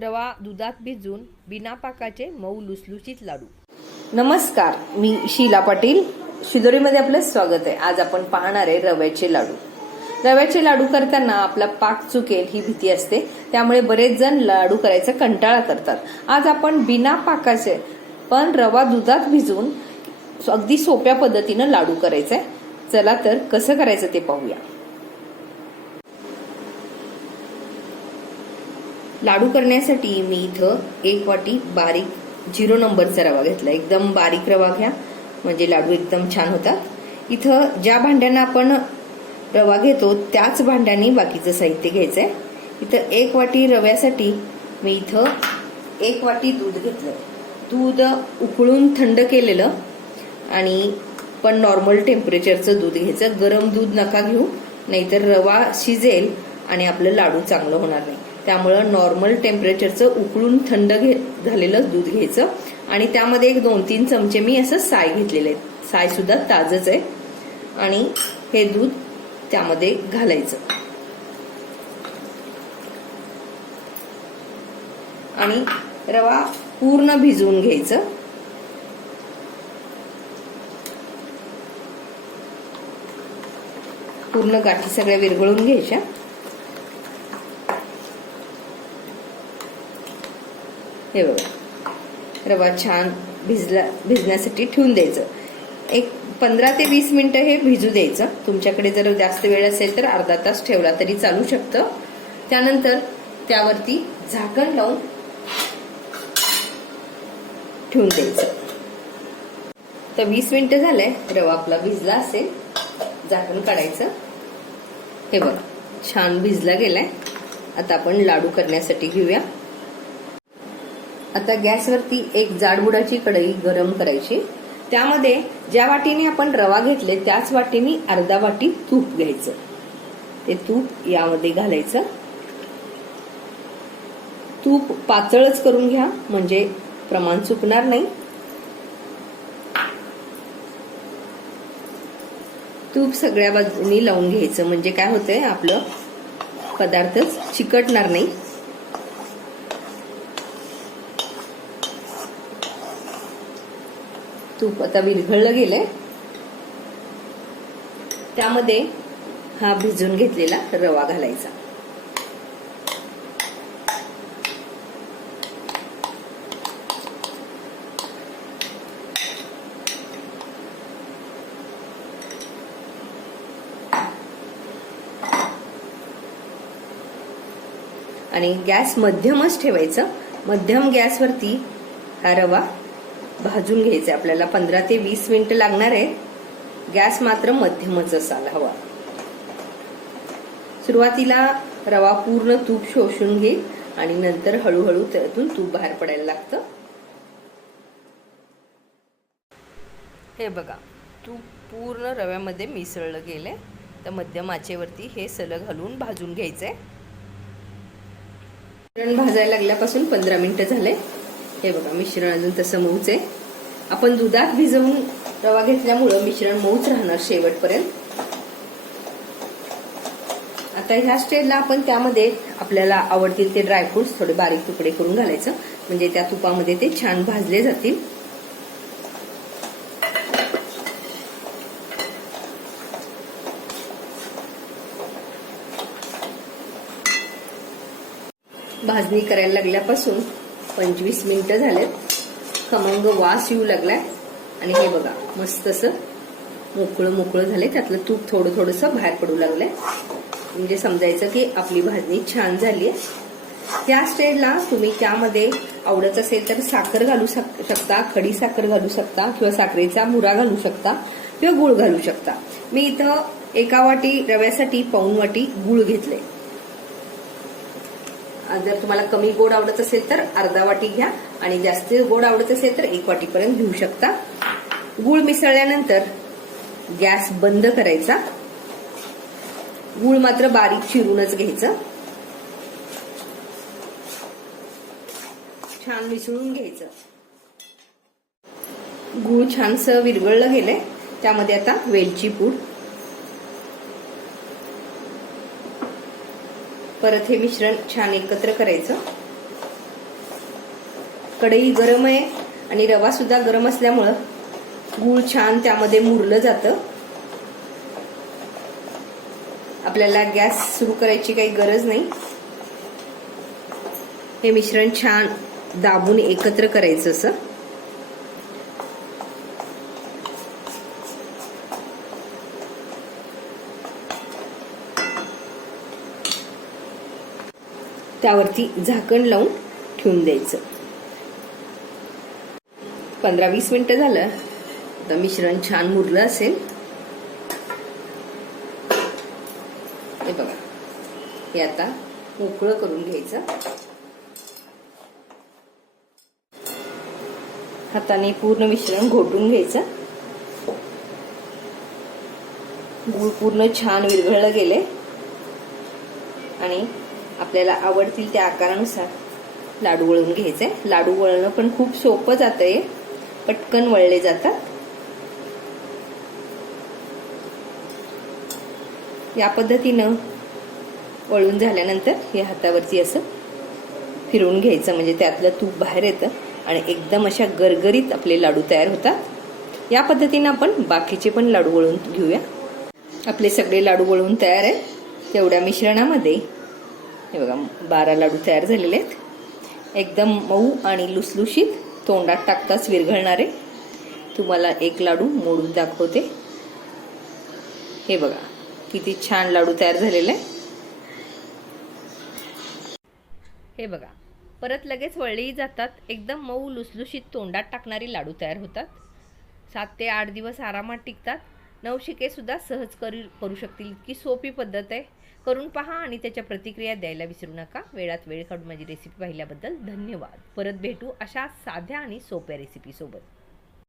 रवा दुधात भिजून बिना पाकाचे मऊ लुसलुशीत लाडू. नमस्कार मी शीला पाटील. शिदोरीमध्ये आपलं स्वागत आहे. आज आपण पाहणार आहे रव्याचे लाडू. रव्याचे लाडू करताना आपला पाक चुकेल ही भीती असते. त्यामुळे बरेच जण लाडू करायचा कंटाळा करतात. आज आपण बिना पाकाचे पण रवा दुधात भिजवून अगदी सोप्या पद्धतीनं लाडू करायचंय. चला तर कसं करायचं ते पाहूया. लाडू करण्यासाठी मी इथं एक वाटी बारीक झिरो नंबरचा रवा घेतला. एकदम बारीक रवा घ्या. म्हणजे लाडू एकदम छान होतात. इथं ज्या भांड्यांना आपण रवा घेतो त्याच भांड्याने बाकीचं साहित्य घ्यायचं आहे इथं एक वाटी रव्यासाठी मी इथं एक वाटी दूध घेतलं. दूध उकळून थंड केलेलं आणि पण नॉर्मल टेम्परेचरचं दूध घ्यायचं. गरम दूध नका घेऊ नाहीतर रवा शिजेल आणि आपलं लाडू चांगलं होणार नाही. त्यामुळं नॉर्मल टेम्परेचरचं उकळून थंड घे झालेलं दूध घ्यायचं. आणि त्यामध्ये एक दोन तीन चमचे मी असं साय घेतलेले आहेत. साय सुद्धा ताजच आहे. आणि हे दूध त्यामध्ये घालायचं. आणि रवा पूर्ण भिजवून घ्यायचं. पूर्ण गाठी सगळ्या विरघळून घ्यायच्या. हे बघा. रवा छान भिजला भिजण्यासाठी ठेवून द्यायचं. एक पंधरा ते वीस मिनिटं हे भिजू द्यायचं. तुमच्याकडे जर जास्त वेळ असेल तर अर्धा तास ठेवला तरी चालू शकतं. त्यानंतर त्यावरती झाकण लावून ठेवून द्यायचं. तर वीस मिनिटं झालंय. रवा आपला भिजला असेल. झाकण काढायचं. हे बघा. छान भिजला गेलाय. आता आपण लाडू करण्यासाठी घेऊया. आता गॅसवरती एक जाडबुडाची कढई गरम करायची. त्यामध्ये ज्या वाटीने आपण रवा घेतले त्याच वाटीने अर्धा वाटी तूप घ्यायचं. ते तूप यामध्ये घालायचं. तूप पातळच करून घ्या म्हणजे प्रमाण चुकणार नाही. तूप सगळ्या बाजूनी लावून घ्यायचं म्हणजे काय होतंय आपलं पदार्थच चिकटणार नाही. तूप आता विरघळलं गेलंय. त्यामध्ये हा भिजून घेतलेला रवा घालायचा. आणि गॅस मध्यमच ठेवायचं. मध्यम गॅसवरती हा रवा भाजून घ्यायचे. आपल्याला पंधरा ते वीस मिनिटं लागणार आहे गॅस मात्र मध्यमच असायला हवा. सुरुवातीला रवा पूर्ण तूप शोषून घेईल आणि नंतर हळूहळू त्यातून तूप बाहेर पडायला लागतं. हे बघा तूप पूर्ण रव्यामध्ये मिसळलं गेलंय. तर मध्यम आचेवरती हे सलग हलवून भाजून घ्यायचंय. मिश्रण भाजायला लागल्यापासून पंधरा मिनिटं झाले. हे बघा मिश्रण अजून तसं मऊच आहे. आपण दुधात भिजवून रवा घेतल्यामुळं मिश्रण मऊच राहणार शेवटपर्यंत. आता ह्या स्टेजला आपण त्यामध्ये आपल्याला आवडतील ते ड्रायफ्रुट्स थोडे बारीक तुकडे करून घालायचं. म्हणजे त्या तुपामध्ये ते छान भाजले जातील. भाजणी करायला लागल्यापासून पंचवीस मिनिटं झालेत. खमंग वास येऊ लागलाय. आणि हे बघा मस्त असं मोकळं मोकळं झालंय. त्यातलं तूप थोडं थोडंसं बाहेर पडू लागलंय. म्हणजे समजायचं की आपली भाजणी छान झाली आहे त्या स्टेजला तुम्ही त्यामध्ये आवडत असेल तर साखर घालू शकता खडी साखर घालू शकता किंवा साखरेचा मुरा घालू शकता किंवा गुळ घालू शकता. मी इथं एका वाटी रव्यासाठी पाऊन वाटी गुळ घेतले जर तुम्हाला कमी गोड आवडत असेल तर अर्धा वाटी घ्या. आणि जास्त गोड आवडत असेल तर एक वाटीपर्यंत घेऊ शकता. गुळ मिसळल्यानंतर गॅस बंद करायचा. गुळ मात्र बारीक चिरूनच घ्यायचं. छान मिसळून घ्यायचं. गुळ छानसं विरगळलं गेलंय. त्यामध्ये आता वेलची पूड परत हे मिश्रण छान एकत्र करायचं. कढई गरम आहे आणि रवा सुद्धा गरम असल्यामुळं गूळ छान त्यामध्ये मुरलं जातं. आपल्याला गॅस सुरू करायची काही गरज नाही. हे मिश्रण छान दाबून एकत्र करायचं असं. त्यावरती झाकण लावून ठेवून द्यायचं. पंधरा वीस मिनिटं झालं. आता मिश्रण छान मुरलं असेल. हे बघा. हे आता मोकळं करून घ्यायचं. हाताने पूर्ण मिश्रण घोटून घ्यायचं. गूळ पूर्ण छान विरघळलं गेले आणि आपल्याला आवडतील त्या आकारानुसार लाडू वळून घ्यायचे लाडू वळणं पण खूप सोपं जातं हे पटकन वळले जातात. या पद्धतीनं वळून झाल्यानंतर हे हातावरती असं फिरवून घ्यायचं. म्हणजे त्यातलं तूप बाहेर येतं आणि एकदम अशा गरगरीत आपले लाडू तयार होतात. या पद्धतीनं आपण बाकीचे पण लाडू वळून घेऊया. आपले सगळे लाडू वळून तयार आहेत. तेवढ्या मिश्रणामध्ये हे बघा बारा लाडू तयार झालेले आहेत. एकदम मऊ आणि लुसलुशीत तोंडात टाकताच विरघळणारे. तुम्हाला एक लाडू मोडून दाखवते. हे बघा किती छान लाडू तयार झालेले. आहे हे बघा परत लगेच वळलेही जातात. एकदम मऊ लुसलुशीत तोंडात टाकणारी लाडू तयार होतात. सात ते आठ दिवस आरामात टिकतात. नवशिकेसुद्धा सहज करू करू शकतील. इतकी सोपी पद्धत आहे. करून पहा आणि त्याच्या प्रतिक्रिया द्यायला विसरू नका. वेळात वेळ काढून माझी रेसिपी पाहिल्याबद्दल धन्यवाद. परत भेटू अशा साध्या आणि सोप्या रेसिपीसोबत